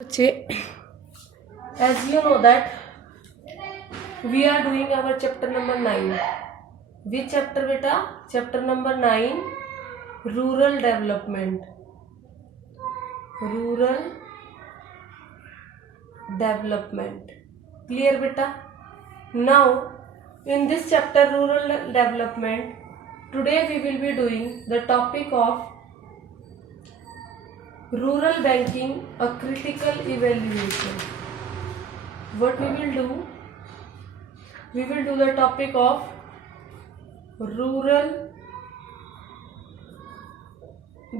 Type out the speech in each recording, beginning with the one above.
As you know that we are doing our chapter number 9. Which chapter beta? Chapter number 9, rural development. Rural development. Clear beta? Now in this chapter rural development, today we will be doing the topic of rural banking, a critical evaluation. What we will do? We will do the topic of rural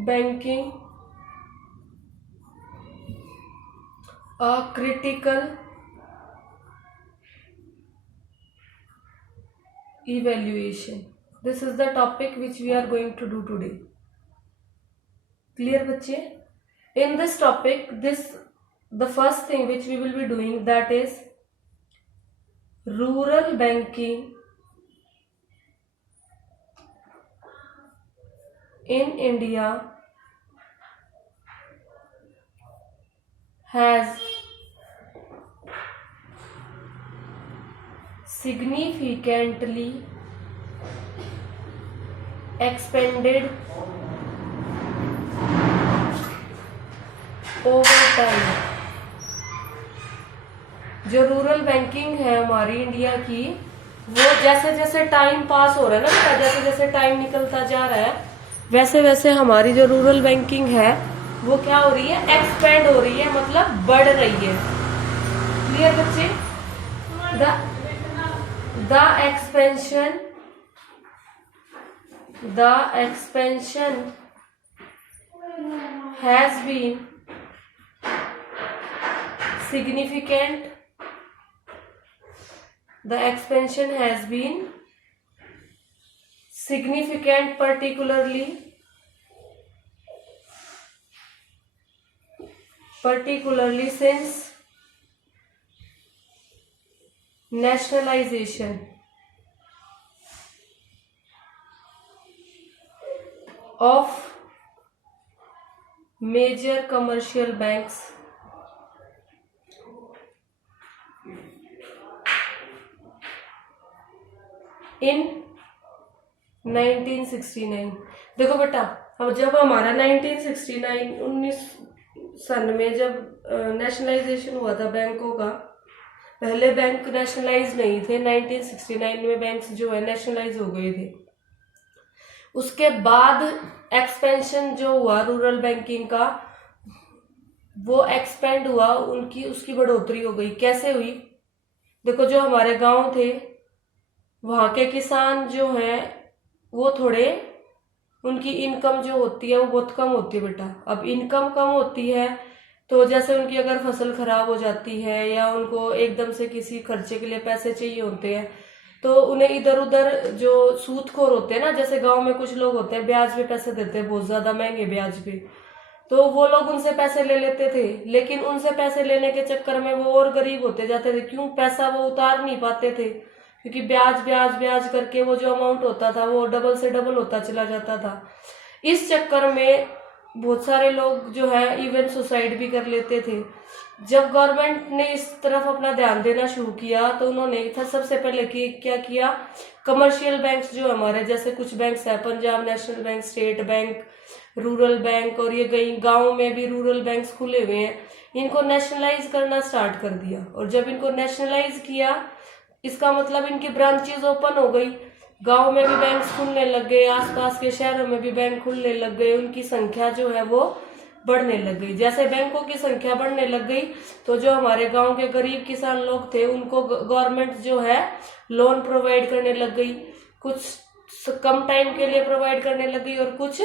banking, a critical evaluation. This is the topic which we are going to do today. Clear बच्चे? In this topic, the first thing which we will be doing, that is rural banking in India has significantly expanded over time. जो rural banking है हमारी India की, वो जैसे जैसे time pass हो रहा है ना बेटा, जैसे जैसे टाइम निकलता जा रहा है, वैसे वैसे हमारी जो रूरल बैंकिंग है वो क्या हो रही है? एक्सपेंड हो रही है, मतलब बढ़ रही है. क्लियर बच्चे? The expansion has been significant. The expansion has been significant, particularly since nationalization of major commercial banks in 1969. देखो बेटा, अब जब हमारा 1999 जब नेशनलाइजेशन हुआ था बैंकों का, पहले बैंक नेशनलाइज नहीं थे. 1969 में बैंक्स जो है नेशनलाइज हो गए थे. उसके बाद एक्सपेंशन जो हुआ रूरल बैंकिंग का, वो एक्सपेंड हुआ, उसकी बढ़ोतरी हो गई. कैसे हुई? देखो, जो हमारे गांव थे वहां के किसान जो हैं वो थोड़े, उनकी इनकम जो होती है वो बहुत कम होती है बेटा. अब इनकम कम होती है तो जैसे उनकी अगर फसल खराब हो जाती है या उनको एकदम से किसी खर्चे के लिए पैसे चाहिए होते हैं, तो उन्हें इधर उधर जो सूदखोर होते हैं ना, जैसे गांव में कुछ लोग होते हैं ब्याज पे पैसे देते हैं, बहुत ज्यादा महंगे ब्याज पे, तो वो लोग उनसे पैसे ले लेते थे. लेकिन उनसे पैसे लेने के चक्कर में वो और गरीब होते जाते थे. क्यों? पैसा वो उतार नहीं पाते थे, क्योंकि ब्याज ब्याज ब्याज करके वो जो अमाउंट होता था वो डबल से डबल होता चला जाता था. इस चक्कर में बहुत सारे लोग जो है इवन सुसाइड भी कर लेते थे. जब गवर्नमेंट ने इस तरफ अपना ध्यान देना शुरू किया तो उन्होंने सबसे पहले क्या किया, कमर्शियल बैंक्स जो हमारे, जैसे कुछ बैंक्स है, Punjab national bank, state bank, rural bank, और ये कई गाँव में भी रूरल बैंक्स खुले हुए हैं, इनको नेशनलाइज करना स्टार्ट कर दिया. और जब इनको नेशनलाइज किया, इसका मतलब इनकी ब्रांचेस ओपन हो गई, गांव में भी बैंक खुलने लग गए, आसपास के शहरों में भी बैंक खुलने लग गए, उनकी संख्या जो है वो बढ़ने लग गई. जैसे बैंकों की संख्या बढ़ने लग गई तो जो हमारे गांव के गरीब किसान लोग थे उनको गवर्नमेंट जो है लोन प्रोवाइड करने लग गई. कुछ कम टाइम के लिए प्रोवाइड करने लग गई, और कुछ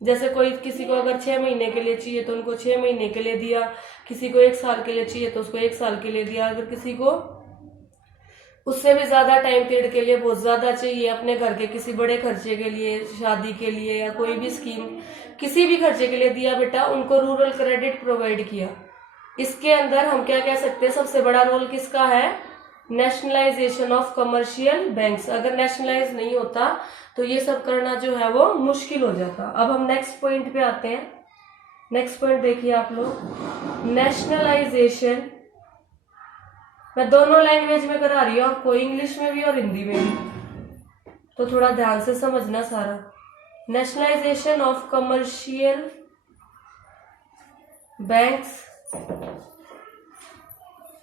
जैसे कोई किसी को अगर 6 महीने के लिए चाहिए तो उनको 6 महीने के लिए दिया, किसी को 1 साल के लिए चाहिए तो उसको 1 साल के लिए दिया, अगर किसी को उससे भी ज्यादा टाइम पीरियड के लिए बहुत ज्यादा चाहिए, अपने घर के किसी बड़े खर्चे के लिए, शादी के लिए या कोई भी स्कीम, किसी भी खर्चे के लिए दिया बेटा, उनको रूरल क्रेडिट प्रोवाइड किया. इसके अंदर हम क्या कह सकते हैं, सबसे बड़ा रोल किसका है? Nationalisation of commercial banks. अगर नेशनलाइज नहीं होता तो ये सब करना जो है वो मुश्किल हो जाता. अब हम नेक्स्ट पॉइंट पे आते हैं. नेक्स्ट पॉइंट देखिए आप लोग, नेशनलाइजेशन। मैं दोनों लैंग्वेज में करा रही हूँ आपको, इंग्लिश में भी और हिंदी में भी, तो थोड़ा ध्यान से समझना सारा। Nationalisation of commercial banks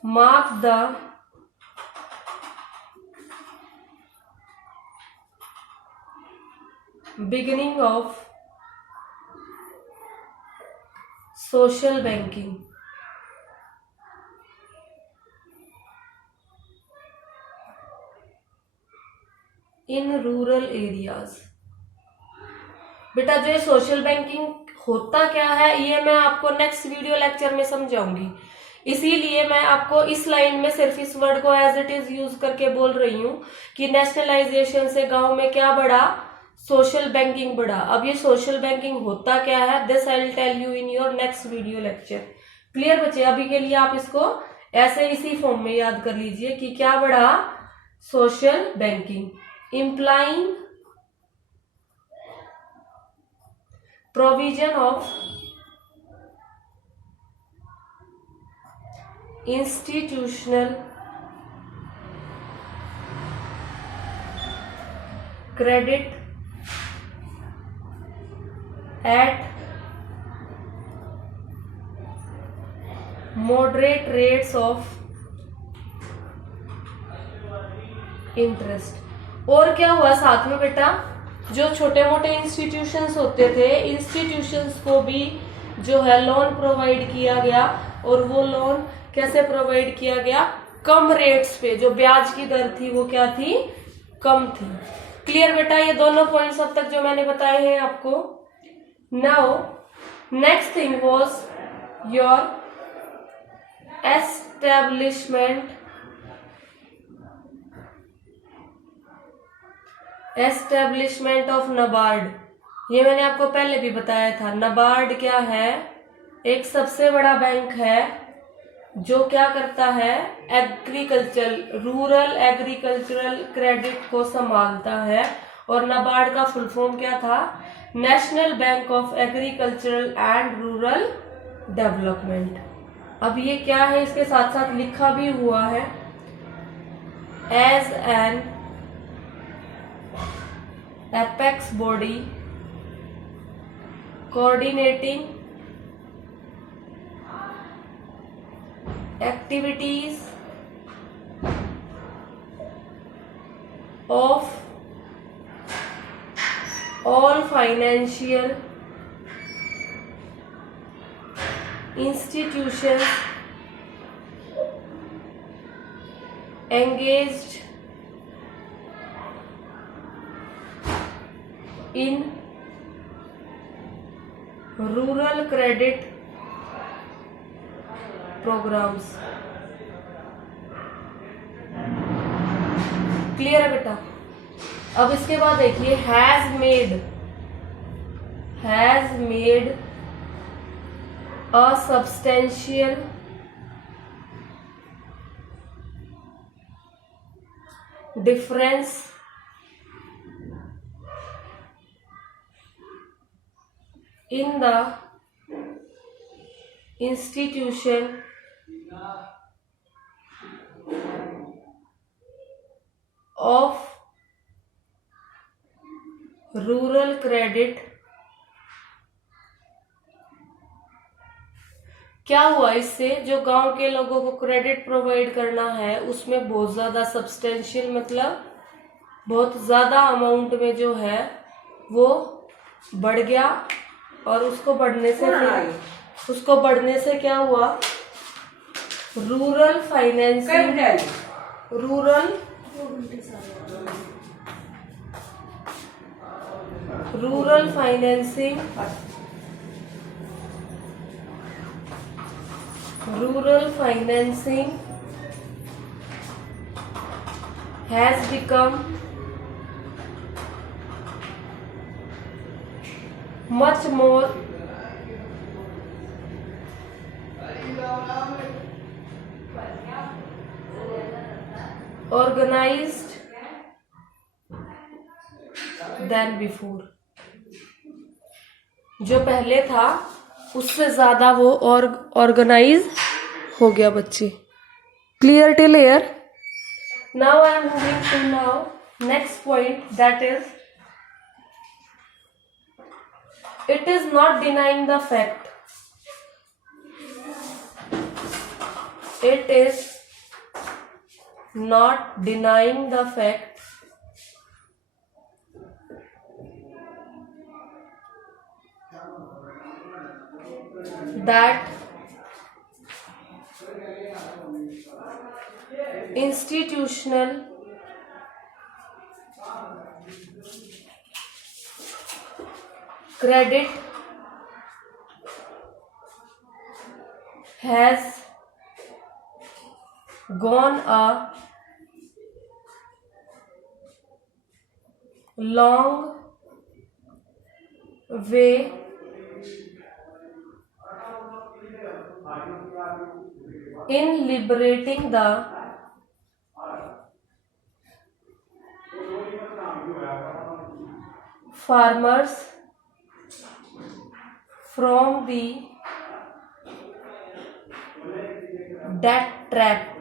mark the beginning of social banking in rural areas। बेटा जो ये सोशल बैंकिंग होता क्या है ये मैं आपको नेक्स्ट वीडियो लेक्चर में समझाऊंगी, इसीलिए मैं आपको इस लाइन में सिर्फ इस वर्ड को एज इट इज यूज करके बोल रही हूँ कि नेशनलाइजेशन से गांव में क्या बढ़ा, सोशल बैंकिंग बढ़ा। अब ये सोशल बैंकिंग होता क्या है, this I will tell you in your next video lecture. Clear बच्चे? अभी के लिए आप इसको ऐसे इसी फॉर्म में याद कर लीजिए कि क्या बढ़ा, social banking, implying provision of institutional credit at moderate rates of interest। और क्या हुआ साथ में बेटा, जो छोटे मोटे इंस्टीट्यूशंस होते थे, इंस्टीट्यूशंस को भी जो है लोन प्रोवाइड किया गया, और वो लोन कैसे प्रोवाइड किया गया, कम रेट्स पे। जो ब्याज की दर थी वो क्या थी, कम थी। क्लियर बेटा? ये दोनों पॉइंट्स अब तक जो मैंने बताए हैं आपको। Now next thing was your establishment of NABARD. ये मैंने आपको पहले भी बताया था। नाबार्ड क्या है, एक सबसे बड़ा बैंक है जो क्या करता है, रूरल एग्रीकल्चरल क्रेडिट को संभालता है। और नाबार्ड का फुल फॉर्म क्या था, national bank of agricultural and rural development. अब ये क्या है, इसके साथ साथ लिखा भी हुआ है, as an apex body coordinating activities of all financial institutions engaged in rural credit programmes. Clear है बेटा? अब इसके बाद देखिए, has made a substantial difference in the institution of rural credit। क्या हुआ इससे, जो गांव के लोगों को क्रेडिट प्रोवाइड करना है उसमें बहुत ज्यादा सब्सटेंशियल, मतलब बहुत ज्यादा अमाउंट में जो है वो बढ़ गया। और उसको बढ़ने से क्या हुआ, rural financing has become much more organized than before। जो पहले था उससे ज़्यादा वो और ऑर्गेनाइज हो गया बच्चे। Clear till here? Now I am moving to now next point, that is it is not denying the fact, it is not denying the fact that institutional credit has gone a long way in liberating the farmers from the debt trap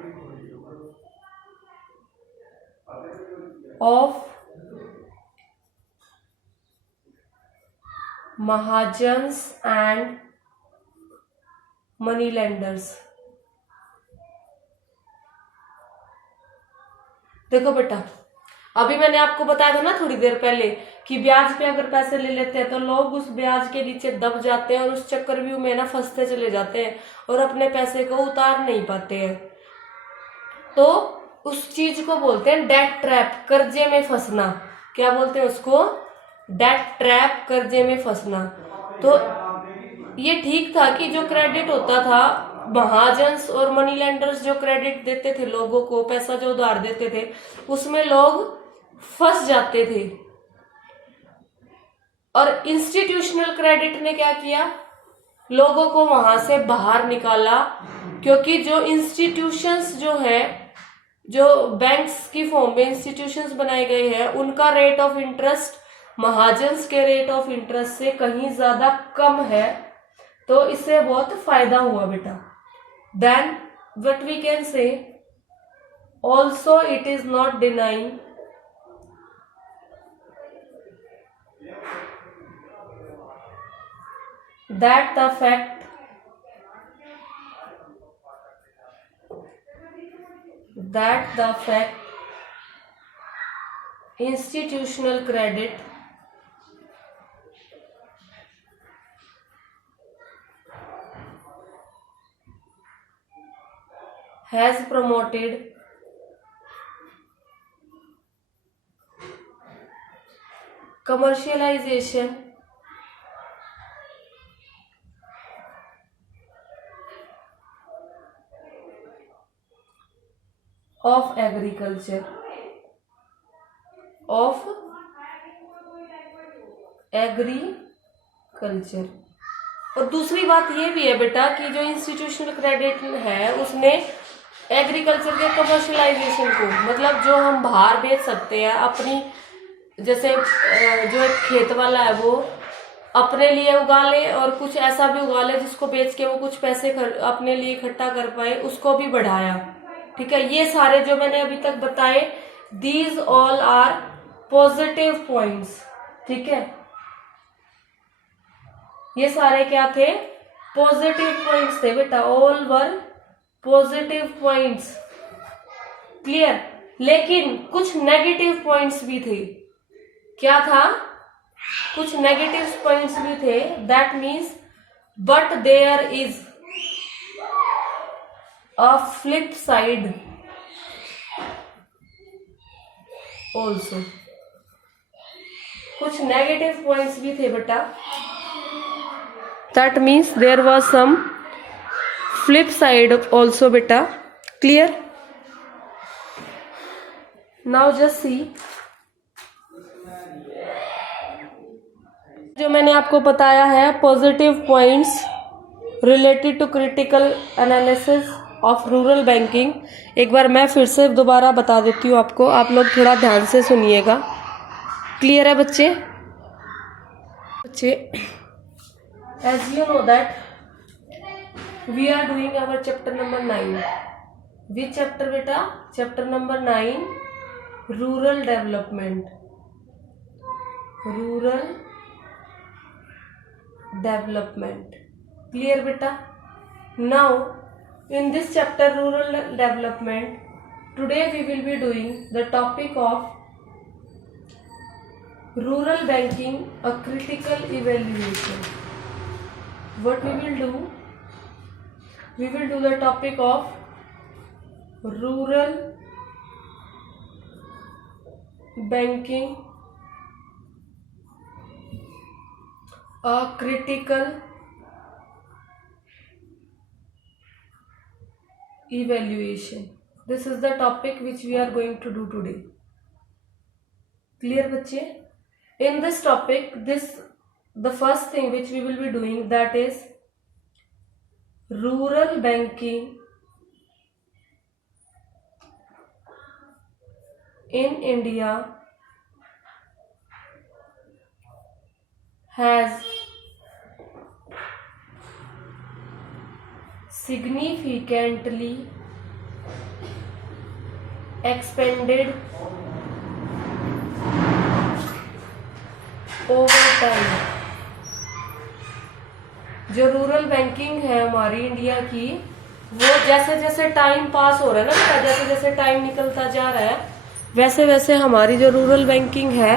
of Mahajans and money lenders। देखो बेटा, अभी मैंने आपको बताया था ना थोड़ी देर पहले कि ब्याज पे अगर पैसे ले लेते हैं तो लोग उस ब्याज के नीचे दब जाते हैं और उस चक्रव्यूह में ना फंसते चले जाते हैं और अपने पैसे को उतार नहीं पाते हैं। तो उस चीज को बोलते हैं डेट ट्रैप, कर्जे में फंसना। क्या बोलते हैं उसको? डेट ट्रैप, कर्जे में फंसना। तो ये ठीक था कि जो क्रेडिट होता था, महाजन्स और मनी लेंडर्स जो क्रेडिट देते थे लोगों को, पैसा जो उधार देते थे, उसमें लोग फंस जाते थे। और इंस्टीट्यूशनल क्रेडिट ने क्या किया? लोगों को वहां से बाहर निकाला, क्योंकि जो इंस्टीट्यूशंस जो है, जो बैंक्स की फॉर्म में इंस्टीट्यूशंस बनाए गए हैं, उनका रेट ऑफ इंटरेस्ट महाजन्स के रेट ऑफ इंटरेस्ट से कहीं ज्यादा कम है। तो इससे बहुत फायदा हुआ बेटा। Then what we can say, also it is not denying that the fact institutional credit has promoted commercialization of agriculture, और दूसरी बात ये भी है बेटा कि जो इंस्टीट्यूशनल क्रेडिट है उसने एग्रीकल्चर के कमर्शलाइजेशन को, मतलब जो हम बाहर बेच सकते हैं अपनी, जैसे जो एक खेत वाला है वो अपने लिए उगा ले और कुछ ऐसा भी उगा ले जिसको बेच के वो कुछ पैसे अपने लिए इकट्ठा कर पाए, उसको भी बढ़ाया। ठीक है, ये सारे जो मैंने अभी तक बताए, these all are positive points. ठीक है, ये सारे क्या थे? पॉजिटिव पॉइंट्स थे बेटा, all were positive points. Clear? लेकिन कुछ नेगेटिव पॉइंट्स भी थे। क्या था? कुछ नेगेटिव पॉइंट्स भी थे। That means but there is a flip side also, कुछ नेगेटिव पॉइंट्स भी थे बेटा। That means there was some flip side also बेटा। क्लियर? नाउ जस्ट सी, जो मैंने आपको बताया है positive points related to critical analysis of rural banking, एक बार मैं फिर से दोबारा बता देती हूँ आपको, आप लोग थोड़ा ध्यान से सुनिएगा। क्लियर है बच्चे? As you know that we are doing our chapter number 9. Which chapter बेटा? Chapter number 9, rural development. Rural development. Clear बेटा? Now in this chapter rural development, today we will be doing the topic of rural banking, a critical evaluation. What we will do? We will do the topic of rural banking, a critical evaluation. This is the topic which we are going to do today. Clear बच्चे? In this topic, the first thing which we will be doing, that is rural banking in India has significantly expanded over time. जो rural banking है हमारी India की, वो जैसे जैसे time pass हो रहा है ना बेटा, जैसे जैसे टाइम निकलता जा रहा है, वैसे वैसे हमारी जो रूरल बैंकिंग है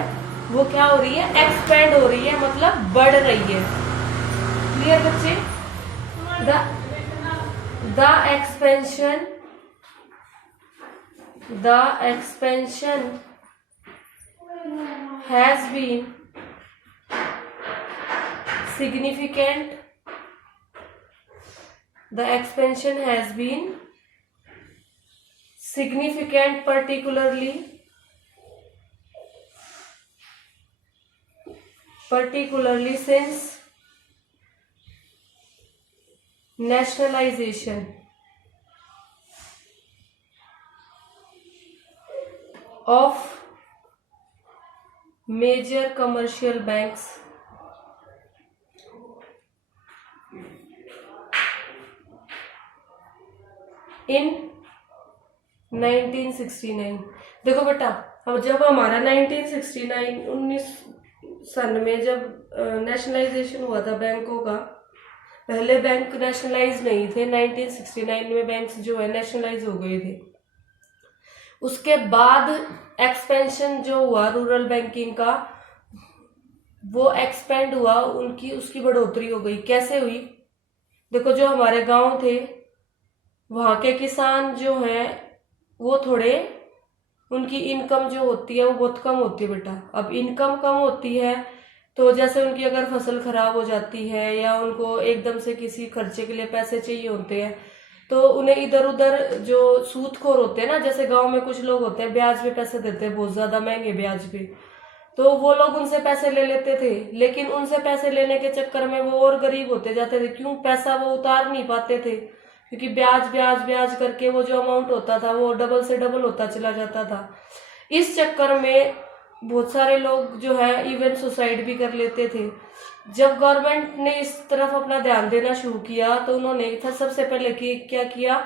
वो क्या हो रही है? एक्सपेंड हो रही है, मतलब बढ़ रही है. क्लियर बच्चे? The expansion has been significant. The expansion has been significant, particularly since nationalization of major commercial banks in 1969. देखो बेटा, अब जब हमारा 1969 में जब नेशनलाइजेशन हुआ था बैंकों का, पहले बैंक नेशनलाइज नहीं थे. 1969 में बैंक्स जो है नेशनलाइज हो गए थे. उसके बाद एक्सपेंशन जो हुआ रूरल बैंकिंग का, वो एक्सपेंड हुआ, उसकी बढ़ोतरी हो गई. कैसे हुई? देखो, जो हमारे गांव थे वहां के किसान जो हैं वो थोड़े, उनकी इनकम जो होती है वो बहुत कम होती है बेटा. अब इनकम कम होती है तो जैसे उनकी अगर फसल खराब हो जाती है या उनको एकदम से किसी खर्चे के लिए पैसे चाहिए होते हैं, तो उन्हें इधर उधर जो सूदखोर होते हैं ना, जैसे गांव में कुछ लोग होते हैं ब्याज पे पैसे देते हैं, बहुत ज्यादा महंगे ब्याज पे, तो वो लोग उनसे पैसे ले लेते थे. लेकिन उनसे पैसे लेने के चक्कर में वो और गरीब होते जाते थे. क्यों? पैसा वो उतार नहीं पाते थे, क्योंकि ब्याज ब्याज ब्याज करके वो जो अमाउंट होता था वो डबल से डबल होता चला जाता था. इस चक्कर में बहुत सारे लोग जो है इवन सुसाइड भी कर लेते थे. जब गवर्नमेंट ने इस तरफ अपना ध्यान देना शुरू किया तो उन्होंने सबसे पहले क्या किया,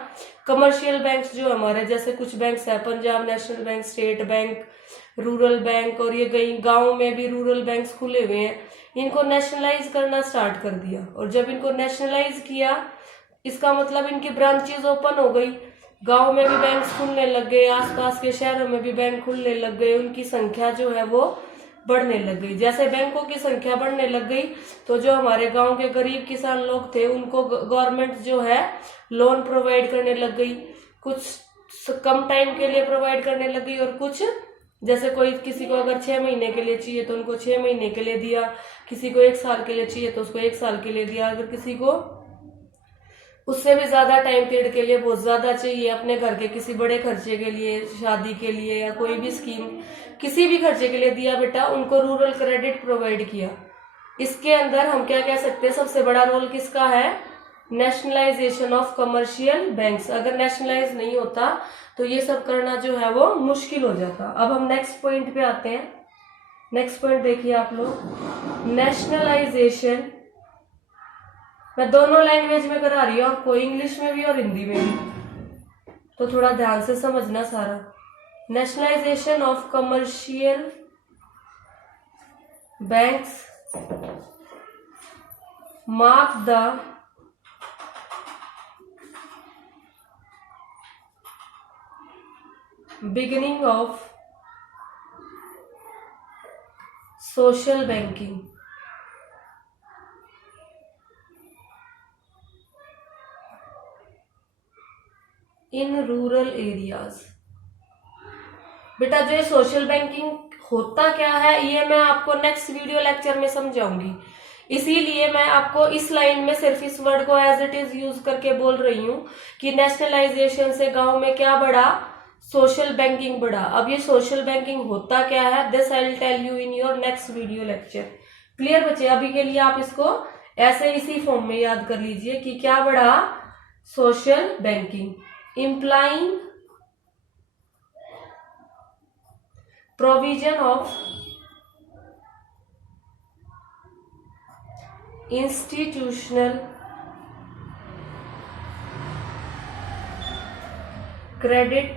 कमर्शियल बैंक्स जो हमारे, जैसे कुछ बैंक्स है, Punjab national bank, state bank, rural bank, और ये कई गांव में भी रूरल बैंक्स खुले हुए हैं, इनको नेशनलाइज करना स्टार्ट कर दिया. और जब इनको नेशनलाइज किया, इसका मतलब इनकी ब्रांचेज ओपन हो गई, गांव में भी बैंक खुलने लग गए, आसपास के शहरों में भी बैंक खुलने लग गए, उनकी संख्या जो है वो बढ़ने लग गई. जैसे बैंकों की संख्या बढ़ने लग गई तो जो हमारे गांव के गरीब किसान लोग थे उनको गवर्नमेंट जो है लोन प्रोवाइड करने लग गई. कुछ कम टाइम के लिए प्रोवाइड करने लग गई, और कुछ जैसे कोई किसी को अगर 6 महीने के लिए चाहिए तो उनको 6 महीने के लिए दिया, किसी को 1 साल के लिए चाहिए तो उसको 1 साल के लिए दिया, अगर किसी को उससे भी ज्यादा टाइम पीरियड के लिए बहुत ज्यादा चाहिए, अपने घर के किसी बड़े खर्चे के लिए, शादी के लिए, या कोई भी स्कीम किसी भी खर्चे के लिए दिया बेटा, उनको रूरल क्रेडिट प्रोवाइड किया. इसके अंदर हम क्या कह सकते हैं, सबसे बड़ा रोल किसका है? Nationalisation of commercial banks. अगर नेशनलाइज नहीं होता तो ये सब करना जो है वो मुश्किल हो जाता. अब हम नेक्स्ट पॉइंट पे आते हैं. नेक्स्ट पॉइंट देखिए आप लोग, नेशनलाइजेशन. मैं दोनों लैंग्वेज में करा रही हूँ आपको, इंग्लिश में भी और हिंदी में भी, तो थोड़ा ध्यान से समझना सारा। Nationalisation of commercial banks mark the beginning of social banking in rural areas। बेटा जो ये सोशल बैंकिंग होता क्या है ये मैं आपको नेक्स्ट वीडियो लेक्चर में समझाऊंगी, इसीलिए मैं आपको इस लाइन में सिर्फ इस वर्ड को एज इट इज यूज करके बोल रही हूँ कि नेशनलाइजेशन से गांव में क्या बढ़ा, सोशल बैंकिंग बढ़ा। अब ये सोशल बैंकिंग होता क्या है, this I will tell you in your next video lecture. Clear बच्चे? अभी के लिए आप इसको ऐसे इसी फॉर्म में याद कर लीजिए कि क्या बढ़ा, social banking, implying provision of institutional credit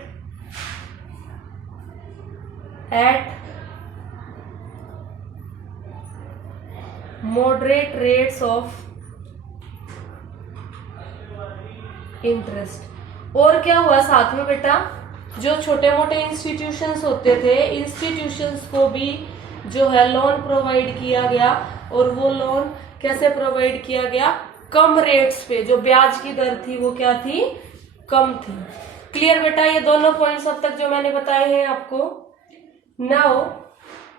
at moderate rates of interest। और क्या हुआ साथ में बेटा, जो छोटे मोटे इंस्टीट्यूशंस होते थे, इंस्टीट्यूशंस को भी जो है लोन प्रोवाइड किया गया, और वो लोन कैसे प्रोवाइड किया गया, कम रेट्स पे, जो ब्याज की दर थी वो क्या थी, कम थी। क्लियर बेटा? ये दोनों पॉइंट्स अब तक जो मैंने बताए हैं आपको। Now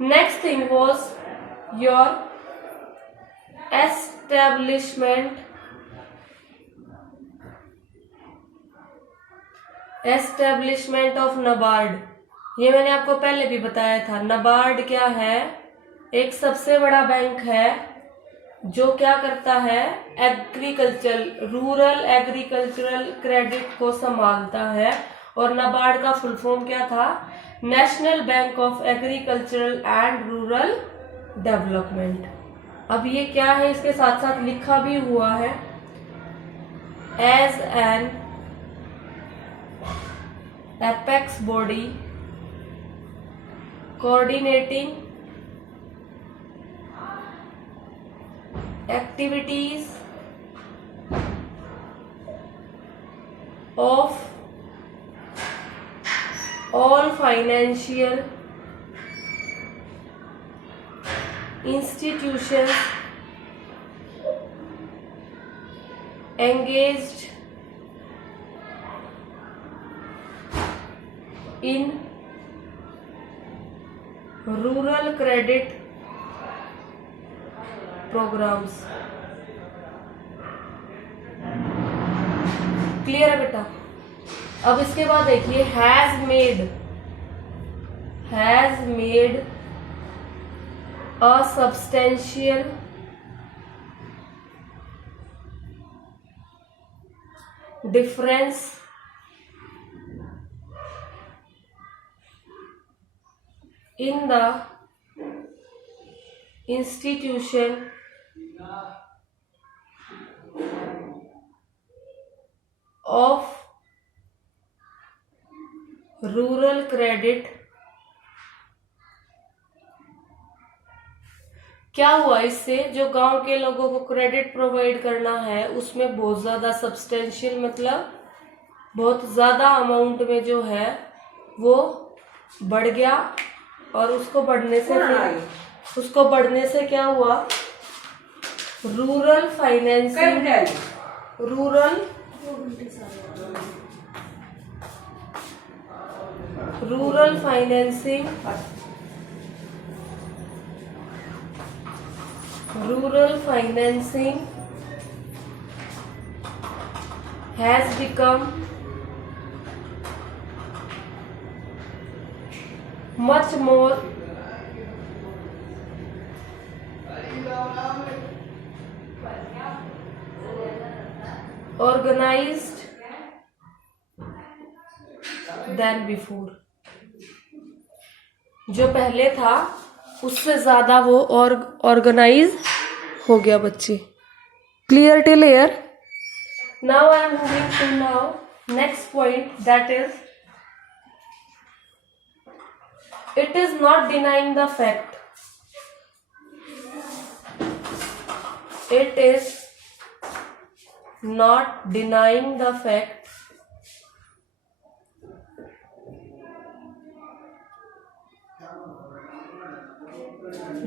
next thing was your establishment of NABARD. ये मैंने आपको पहले भी बताया था। नाबार्ड क्या है, एक सबसे बड़ा बैंक है जो क्या करता है, रूरल एग्रीकल्चरल क्रेडिट को संभालता है। और नाबार्ड का फुल फॉर्म क्या था, national bank of agricultural and rural development. अब ये क्या है, इसके साथ साथ लिखा भी हुआ है, as an apex body coordinating activities of all financial institutions engaged in rural credit programmes. Clear है बेटा? अब इसके बाद देखिए, has made a substantial difference in the institution of rural credit। क्या हुआ इससे, जो गांव के लोगों को क्रेडिट प्रोवाइड करना है उसमें बहुत ज्यादा सब्सटेंशियल, मतलब बहुत ज्यादा अमाउंट में जो है वो बढ़ गया। और उसको बढ़ने से क्या हुआ, rural financing has become much more organized than before। जो पहले था उससे ज्यादा वो ऑर्गेनाइज हो गया बच्चे। Clear till here? Now I am moving to now next point, that is, it is not denying the fact. It is not denying the fact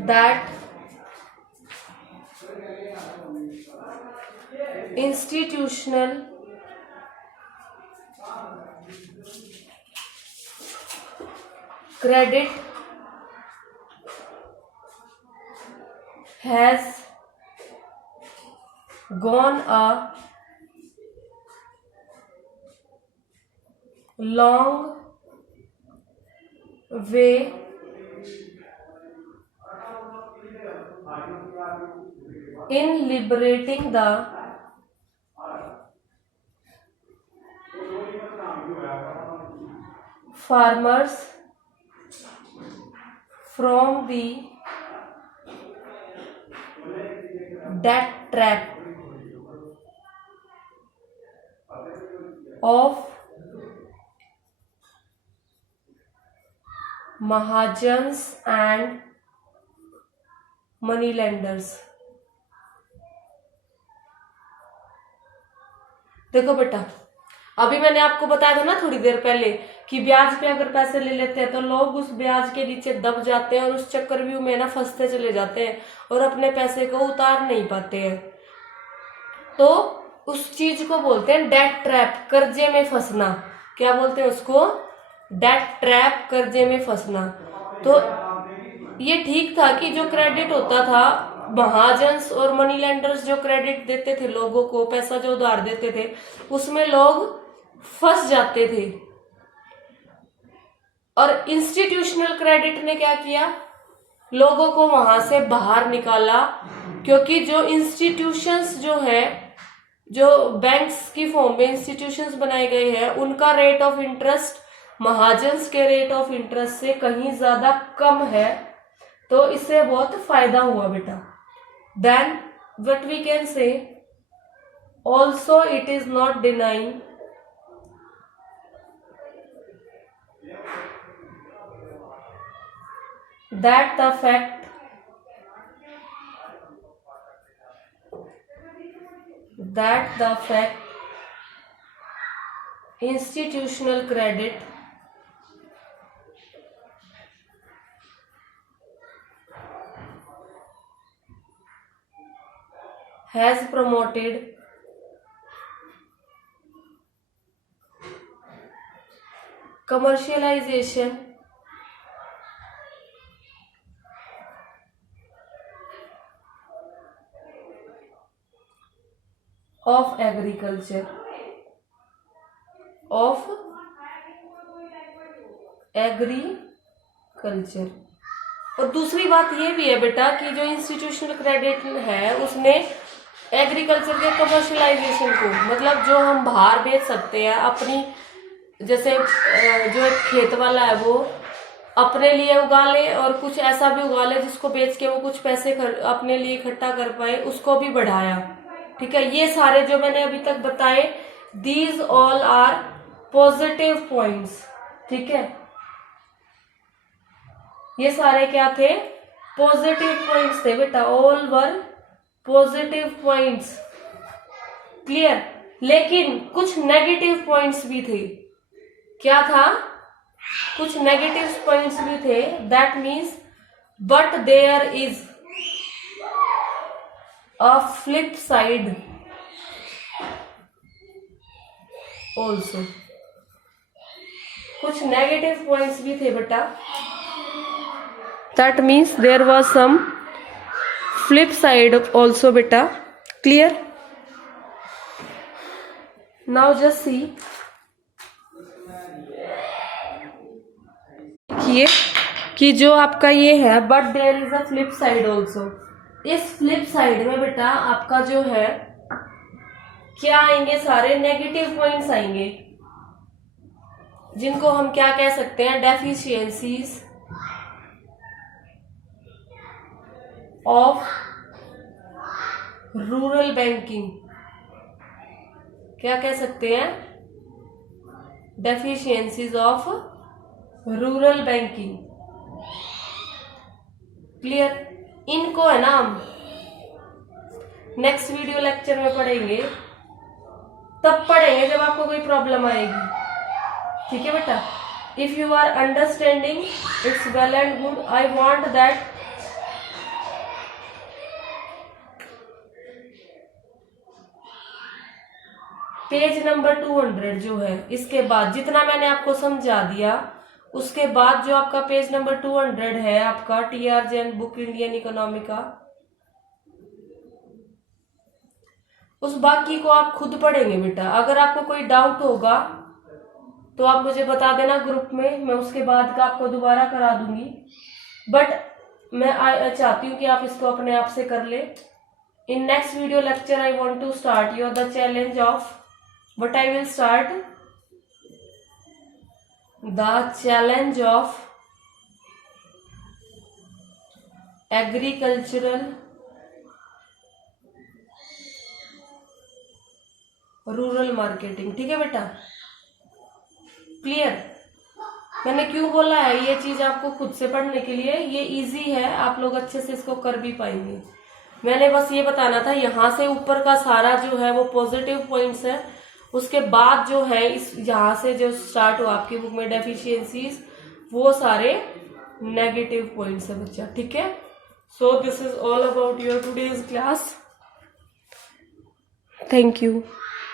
that institutional credit has gone a long way in liberating the farmers from the debt trap of Mahajans and money lenders. देखो बेटा, अभी मैंने आपको बताया था ना थोड़ी देर पहले कि ब्याज पे अगर पैसे ले लेते हैं तो लोग उस ब्याज के नीचे दब जाते हैं और उस चक्रव्यूह में ना फंसते चले जाते हैं और अपने पैसे को उतार नहीं पाते हैं। तो उस चीज को बोलते हैं डेट ट्रैप, कर्जे में फंसना। क्या बोलते हैं उसको? डेट ट्रैप, कर्जे में फंसना। तो ये ठीक था कि जो क्रेडिट होता था, महाजन्स और मनी लेंडर्स जो क्रेडिट देते थे लोगों को, पैसा जो उधार देते थे, उसमें लोग फंस जाते थे। और इंस्टीट्यूशनल क्रेडिट ने क्या किया? लोगों को वहां से बाहर निकाला, क्योंकि जो इंस्टीट्यूशंस जो है, जो बैंक्स की फॉर्म में इंस्टीट्यूशंस बनाए गए हैं, उनका रेट ऑफ इंटरेस्ट महाजन्स के रेट ऑफ इंटरेस्ट से कहीं ज्यादा कम है। तो इससे बहुत फायदा हुआ बेटा। Then what we can say, also it is not denying that the fact institutional credit has promoted commercialization of agriculture, और दूसरी बात ये भी है बेटा कि जो इंस्टीट्यूशनल क्रेडिट है उसने एग्रीकल्चर के कमर्शलाइजेशन को, मतलब जो हम बाहर बेच सकते हैं अपनी, जैसे जो एक खेत वाला है वो अपने लिए उगा ले और कुछ ऐसा भी उगा ले जिसको बेच के वो कुछ पैसे अपने लिए इकट्ठा कर पाए, उसको भी बढ़ाया। ठीक है, ये सारे जो मैंने अभी तक बताए, these all are positive points. ठीक है, ये सारे क्या थे? पॉजिटिव पॉइंट्स थे बेटा, all were positive points. Clear? लेकिन कुछ नेगेटिव पॉइंट्स भी थे। क्या था? कुछ नेगेटिव पॉइंट्स भी थे। That means but there is a flip side also. कुछ नेगेटिव पॉइंट्स भी थे बेटा। That means there was some flip side also बेटा। क्लियर? नाउ जस्ट सी, देखिए कि जो आपका ये है but there is a flip side also, इस फ्लिप साइड में बेटा आपका जो है क्या आएंगे? सारे नेगेटिव पॉइंट्स आएंगे, जिनको हम क्या कह सकते हैं? डेफिशिएंसीज ऑफ रूरल बैंकिंग, क्या कह सकते हैं, deficiencies of rural banking. Clear. इनको है ना हम नेक्स्ट वीडियो लेक्चर में पढ़ेंगे, तब पढ़ेंगे जब आपको कोई प्रॉब्लम आएगी। ठीक है बेटा। If you are understanding it's well and good. I want that page number 200 जो है, इसके बाद जितना मैंने आपको समझा दिया, उसके बाद जो आपका पेज नंबर 200 है आपका TR Jain book Indian economy का, उस बाकी को आप खुद पढ़ेंगे बेटा। अगर आपको कोई डाउट होगा तो आप मुझे बता देना ग्रुप में, मैं उसके बाद का आपको दोबारा करा दूंगी। बट मैं चाहती हूँ कि आप इसको अपने आप से कर ले। In next video lecture I want to start your the challenge of what I will start the challenge of agricultural rural marketing. ठीक है बेटा। क्लियर। मैंने क्यों बोला है ये चीज आपको खुद से पढ़ने के लिए, ये इजी है, आप लोग अच्छे से इसको कर भी पाएंगे। मैंने बस ये बताना था, यहाँ से ऊपर का सारा जो है वो पॉजिटिव पॉइंट्स है, उसके बाद जो है इस यहाँ से जो स्टार्ट हुआ आपकी बुक में डेफिशिएंसीज, वो सारे नेगेटिव पॉइंट्स है बच्चा। ठीक है। So this is all about your today's class. Thank you.